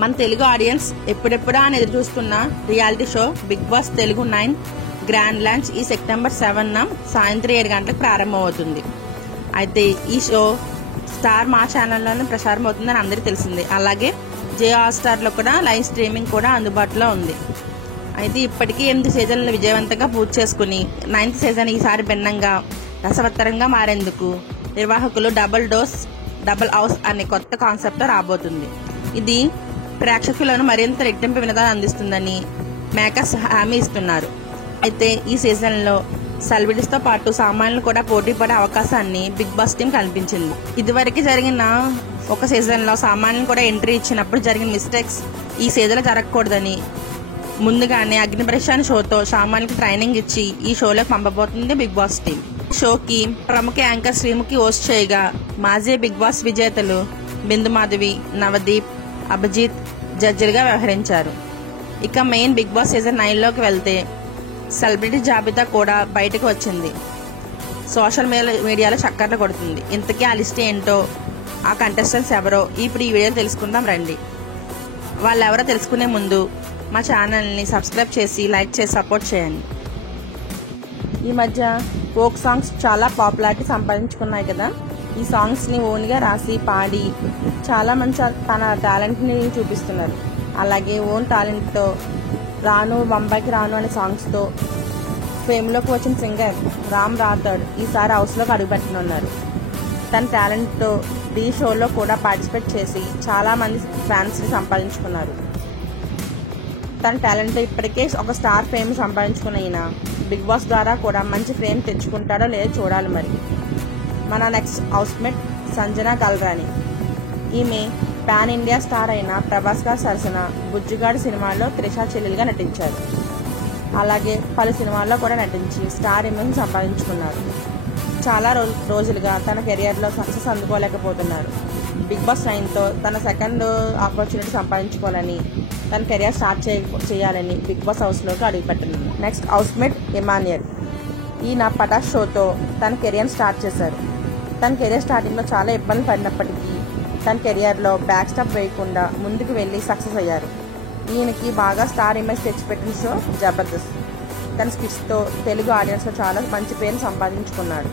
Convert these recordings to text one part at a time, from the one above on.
మన తెలుగు ఆడియన్స్ ఎప్పుడెప్పుడా అని ఎదురు చూస్తున్న reality show Bigg Boss Telugu 9 grand launch ఈ సెప్టెంబర్ 7న సాయంత్రం 7 గంటలకు ప్రారంభమవుతుంది. అయితే ఈ షో స్టార్ మా ఛానల్లోనే ప్రసారం అవుతుందని అందరికీ తెలిసిందే. అలాగే జియో హాట్‌స్టార్లో కూడా లైవ్ స్ట్రీమింగ్ కూడా అందుబాటులో ఉంది. అయితే ఇప్పటికీ 8 సీజన్లు విజయవంతంగా పూర్తి చేసుకుని 9th సీజన్ ఈసారి భిన్నంగా రసవత్తరంగా మారేందుకు నిర్వాహకులు డబుల్ హౌస్ అనే కొత్త కాన్సెప్ట్ రాబోతుంది. ఇది ప్రేక్షకులను మరింత రెట్టింపు వినోదాన్ని అందిస్తుందని మేకర్స్ హామీ ఇస్తున్నారు. అయితే ఈ సీజన్లో సెలబ్రిటీస్తో పాటు సామాన్యులు కూడా పోటీ పడే అవకాశాన్ని బిగ్ బాస్ టీం కల్పించింది. ఇదివరకు జరిగిన ఒక సీజన్లో సామాన్యులు కూడా ఎంట్రీ ఇచ్చినప్పుడు జరిగిన మిస్టేక్స్ ఈ సీజన్లో జరగకూడదని ముందుగానే అగ్నిపరీక్ష అనే షోతో సామాన్యులకు ట్రైనింగ్ ఇచ్చి ఈ షోలోకి పంపబోతుంది బిగ్ బాస్ టీం. షోకి ప్రముఖ యాంకర్ శ్రీముఖి హోస్ట్ చేయగా మాజీ బిగ్ బాస్ విజేతలు బిందు మాధవి, నవదీప్, అభిజిత్ జడ్జిలుగా వ్యవహరించారు. ఇక మెయిన్ బిగ్ బాస్ సీజన్ 9లోకి వెళ్తే సెలబ్రిటీ జాబితా కూడా బయటకు వచ్చింది. సోషల్ మీడియాలో చక్కర్లు కొడుతుంది. ఇంతకీ ఆ లిస్ట్ ఏంటో, ఆ కంటెస్టెంట్స్ ఎవరో ఇప్పుడు ఈ వీడియో తెలుసుకుందాం రండి. వాళ్ళెవరో తెలుసుకునే ముందు మా ఛానల్ని సబ్స్క్రైబ్ చేసి లైక్ చేసి సపోర్ట్ చేయండి. ఈ మధ్య ఫోక్ సాంగ్స్ చాలా పాపులారిటీ సంపాదించుకున్నాయి కదా. ఈ సాంగ్స్ని ఓన్గా రాసి పాడి చాలా మంచి తన టాలెంట్ని చూపిస్తున్నారు. అలాగే ఓన్ టాలెంట్తో రాను బొంబాయికి రాను అనే సాంగ్స్తో ఫేమ్లోకి వచ్చిన సింగర్ రామ్ రాథోడ్ ఈసారి హౌస్లోకి అడుగుపెట్టనున్నారు. తన టాలెంట్తో ఈ షోలో కూడా పార్టిసిపేట్ చేసి చాలామంది ఫ్యాన్స్ని సంపాదించుకున్నారు. తన టాలెంట్తో ఇప్పటికే ఒక స్టార్ ఫేమ్ సంపాదించుకున్న ఈయన బిగ్ బాస్ ద్వారా కూడా మంచి ఫేమ్ తెచ్చుకుంటాడో లేదో చూడాలి. మరి మన నెక్స్ట్ హౌస్మేట్ సంజనా గల్రాని. ఈమె పాన్ ఇండియా స్టార్ అయిన ప్రభాస్ గారి సరసన బుజ్జిగాడు సినిమాలో త్రిషా చెల్లెలుగా నటించారు. అలాగే పలు సినిమాల్లో కూడా నటించి స్టార్ ఇమేజ్ సంపాదించుకున్నారు. చాలా రోజులుగా తన కెరియర్లో సక్సెస్ అందుకోలేకపోతున్నారు. బిగ్ బాస్ 9తో తన సెకండ్ ఆపర్చునిటీ సంపాదించుకోవాలని, తన కెరియర్ స్టార్ట్ చేయాలని బిగ్ బాస్ హౌస్లోకి అడుగుపెట్టినారు. Next housemate Emmanuel. ఈయన పటాస్ షోతో తన కెరియర్ స్టార్ట్ చేశారు. తన కెరియర్ స్టార్టింగ్లో చాలా ఇబ్బంది పడినప్పటికీ తన కెరియర్లో బ్యాక్ స్టాప్ వేయకుండా ముందుకు వెళ్ళి సక్సెస్ అయ్యారు. ఈయనకి బాగా స్టార్ ఇమేజ్ తెచ్చిపెట్టిన షో జబర్దస్త్. తన స్కిట్స్తో తెలుగు ఆడియన్స్లో చాలా మంచి పేరును సంపాదించుకున్నాడు.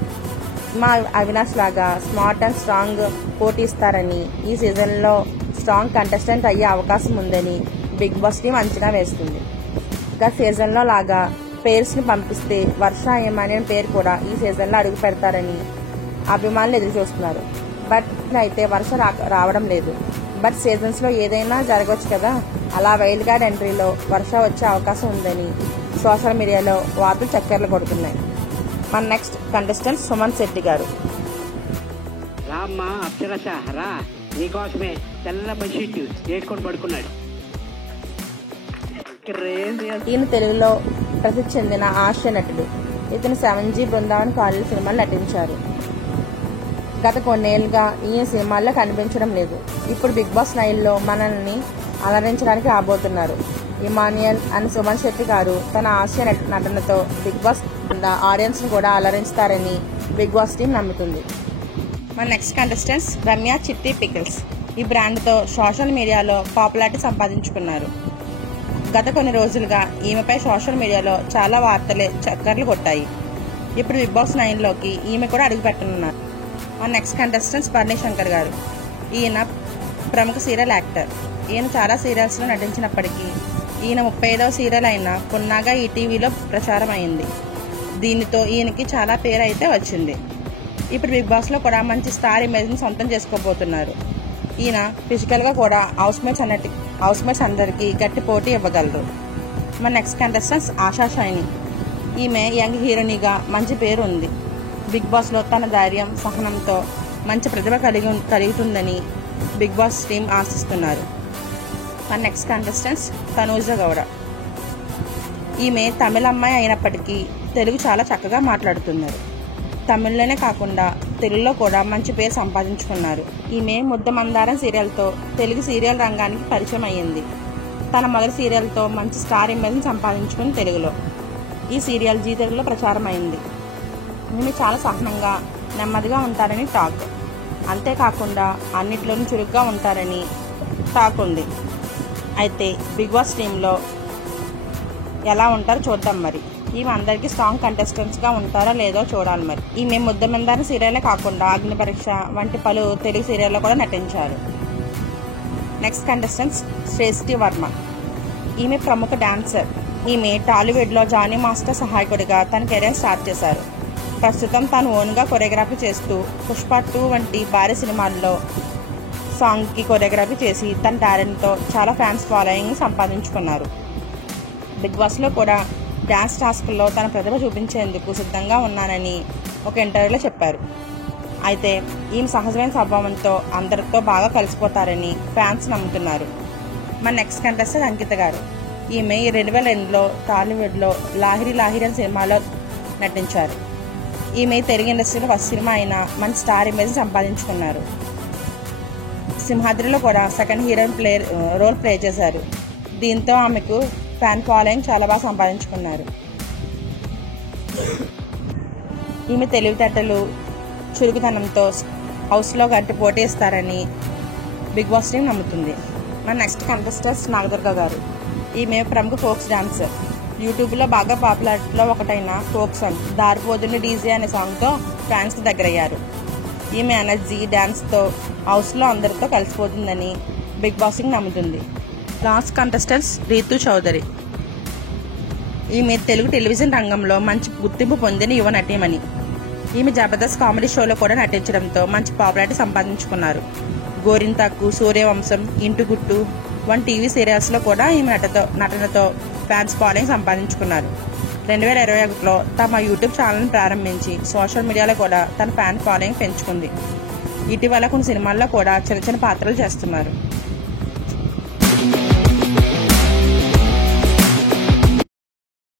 మా అవినాష్ లాగా స్మార్ట్ అండ్ స్ట్రాంగ్ పోటీ ఇస్తారని, ఈ సీజన్లో స్ట్రాంగ్ కంటెస్టెంట్ అయ్యే అవకాశం ఉందని బిగ్ బాస్ టీం అంచనా వేస్తుంది. గత సీజన్లో లాగా పేర్స్ని పంపిస్తే వర్ష ఇమాన్యుయల్ పేరు కూడా ఈ సీజన్లో అడుగు పెడతారని అభిమానులు ఎదురు చూస్తున్నారు. బట్ అయితే వర్ష రావడం లేదు. బట్ సీజన్స్లో ఏదైనా జరగవచ్చు కదా. అలా వైల్డ్ కార్డ్ ఎంట్రీలో వర్ష వచ్చే అవకాశం ఉందని సోషల్ మీడియాలో వార్తలు చక్కర్లు కొడుతున్నాయి. మన నెక్స్ట్ కంటెస్టెంట్ సుమన్ శెట్టి గారు. రామ్మా అప్సరస రా, నీకోసమే తెల్ల బెడ్షీట్ వేసుకొని పడుకున్నాడు. ఈయన తెలుగులో ప్రసిద్ధి చెందిన హాస్య నటుడు. ఇతను 7G బృందావన్ కాలేజీ సినిమాలు నటించారు. గత కొన్నేళ్లుగా ఈ సినిమాల్లో కనిపించడం లేదు. ఇప్పుడు బిగ్ బాస్ 9లో మనల్ని అలరించడానికి రాబోతున్నారు. ఇమాన్యుయల్ అండ్ సుమన్ శెట్టి గారు తన హాస్య నటనతో బిగ్ బాస్ ఆడియన్స్ని కూడా అలరించుతారని బిగ్ బాస్ టీం నమ్ముతుంది. మన నెక్స్ట్ కంటెస్టెంట్స్ రమ్య చిట్టి పికిల్స్. ఈ బ్రాండ్తో సోషల్ మీడియాలో పాపులారిటీ సంపాదించుకున్నారు. గత కొన్ని రోజులుగా ఈమెపై సోషల్ మీడియాలో చాలా వార్తలే చక్కర్లు కొట్టాయి. ఇప్పుడు బిగ్ బాస్ 9లోకి ఈమె కూడా అడుగుపెట్టనున్నారు. మన నెక్స్ట్ కంటెస్టెంట్స్ బర్నీ శంకర్ గారు. ఈయన ప్రముఖ సీరియల్ యాక్టర్. ఈయన చాలా సీరియల్స్లో నటించినప్పటికీ ఈయన 35వ సీరియల్ అయిన పున్నాగా ఈటీవీలో ప్రచారం అయింది. దీనితో ఈయనకి చాలా పేరు అయితే వచ్చింది. ఇప్పుడు బిగ్ బాస్లో కూడా మంచి స్టార్ ఇమేజ్ని సొంతం చేసుకోబోతున్నారు. ఈయన ఫిజికల్గా కూడా హౌస్మేట్స్ అందరికీ గట్టి పోటీ ఇవ్వగలరు. మన నెక్స్ట్ కంటెస్టెంట్స్ ఆశా షైని. ఈమె యంగ్ హీరోయిన్గా మంచి పేరు ఉంది. బిగ్ బాస్లో తన ధైర్యం, సహనంతో మంచి ప్రతిభ కలుగుతుందని బిగ్ బాస్ టీం ఆశిస్తున్నారు. మన నెక్స్ట్ కంటెస్టెంట్స్ తనూజ గౌడ. ఈమె తమిళ అమ్మాయి అయినప్పటికీ తెలుగు చాలా చక్కగా మాట్లాడుతున్నారు. తమిళ్లోనే కాకుండా తెలుగులో కూడా మంచి పేరు సంపాదించుకున్నారు. ఈమె ముద్ద మందారం సీరియల్తో తెలుగు సీరియల్ రంగానికి పరిచయం అయ్యింది. తన మొదటి సీరియల్తో మంచి స్టార్ ఇమేజ్ని సంపాదించుకుని తెలుగులో ఈ సీరియల్ జీ తెలుగులో ప్రచారం అయింది. ఈమె చాలా సహనంగా నెమ్మదిగా ఉంటారని టాక్. అంతేకాకుండా అన్నిట్లోనూ చురుగ్గా ఉంటారని టాక్ ఉంది. అయితే బిగ్ బాస్ టీంలో ఎలా ఉంటారో చూద్దాం మరి. ఈమె అందరికీ స్ట్రాంగ్ కంటెస్టెంట్స్గా ఉంటారో లేదో చూడాలి మరి. ఈమె ముద్దమందారం సీరియలే కాకుండా అగ్ని పరీక్ష వంటి పలు తెలుగు సీరియల్లో కూడా నటించారు. నెక్స్ట్ కంటెస్టెంట్స్ శ్రేష్ఠి వర్మ. ఈమె ప్రముఖ డాన్సర్. ఈమె టాలీవుడ్లో జానీ మాస్టర్ సహాయకుడిగా తన కెరీర్ స్టార్ట్ చేశారు. ప్రస్తుతం తాను ఓన్గా కొరియోగ్రఫీ చేస్తూ పుష్ప 2 వంటి భారీ సినిమాల్లో సాంగ్కి కొరియోగ్రఫీ చేసి తన టాలెంట్తో చాలా ఫ్యాన్స్ ఫాలోయింగ్ సంపాదించుకున్నారు. బిగ్ బాస్లో కూడా డ్యాన్స్ టాస్క్లో తన ప్రతిభ చూపించేందుకు సిద్ధంగా ఉన్నానని ఒక ఇంటర్వ్యూలో చెప్పారు. అయితే ఈమె సహజమైన స్వభావంతో అందరితో బాగా కలిసిపోతారని ఫ్యాన్స్ నమ్ముతున్నారు. మన నెక్స్ట్ కంటెస్టెంట్ అంకిత గారు. ఈమె 2008లో టాలీవుడ్లో లాహిరి లాహిరి అనే సినిమాలో నటించారు. ఈమె తెలుగు ఇండస్ట్రీలో ఫస్ట్ సినిమా అయిన మంచి స్టార్ ఇమేజ్ సంపాదించుకున్నారు. సింహాద్రిలో కూడా సెకండ్ హీరోయిన్ రోల్ ప్లే చేశారు. దీంతో ఆమెకు ఫ్యాన్ ఫాలోయింగ్ చాలా బాగా సంపాదించుకున్నారు. ఈమె తెలివితేటలు చురుకుతనంతో హౌస్లో గట్టి పోటీ ఇస్తారని బిగ్ బాస్ టీం నమ్ముతుంది. మన నెక్స్ట్ కంటెస్టెంట్స్ నాగదుర్గ గారు. ఈమె ప్రముఖ ఫోక్స్ డాన్సర్. యూట్యూబ్లో బాగా పాపులారిటీలో ఒకటైన ఫోక్ సాంగ్ దారిపోతున్న డీజే అనే సాంగ్తో ఫ్యాన్స్కి దగ్గరయ్యారు. ఈమె ఎనర్జీ డ్యాన్స్తో హౌస్లో అందరితో కలిసిపోతుందని బిగ్ బాసింగ్ నమ్ముతుంది. Last contestants Ritu Chaudhary. ఈమె తెలుగు టెలివిజన్ రంగంలో మంచి గుర్తింపు పొందిన యువ నటీమణి. ఈమె జబర్దస్త్ కామెడీ షోలో కూడా నటించడంతో మంచి పాపులారిటీ సంపాదించుకున్నారు. గోరింతాకు, సూర్యవంశం, ఇంటిగుట్టు వంటి టీవీ సీరియల్స్లో కూడా ఈమె నటనతో ఫ్యాన్స్ ఫాలోయింగ్ సంపాదించుకున్నారు. 2021లో తమ యూట్యూబ్ ఛానల్ని ప్రారంభించి సోషల్ మీడియాలో కూడా తన ఫ్యాన్ ఫాలోయింగ్ పెంచుకుంది. ఇటీవల కొన్ని సినిమాల్లో కూడా చిన్న చిన్న పాత్రలు చేస్తున్నారు.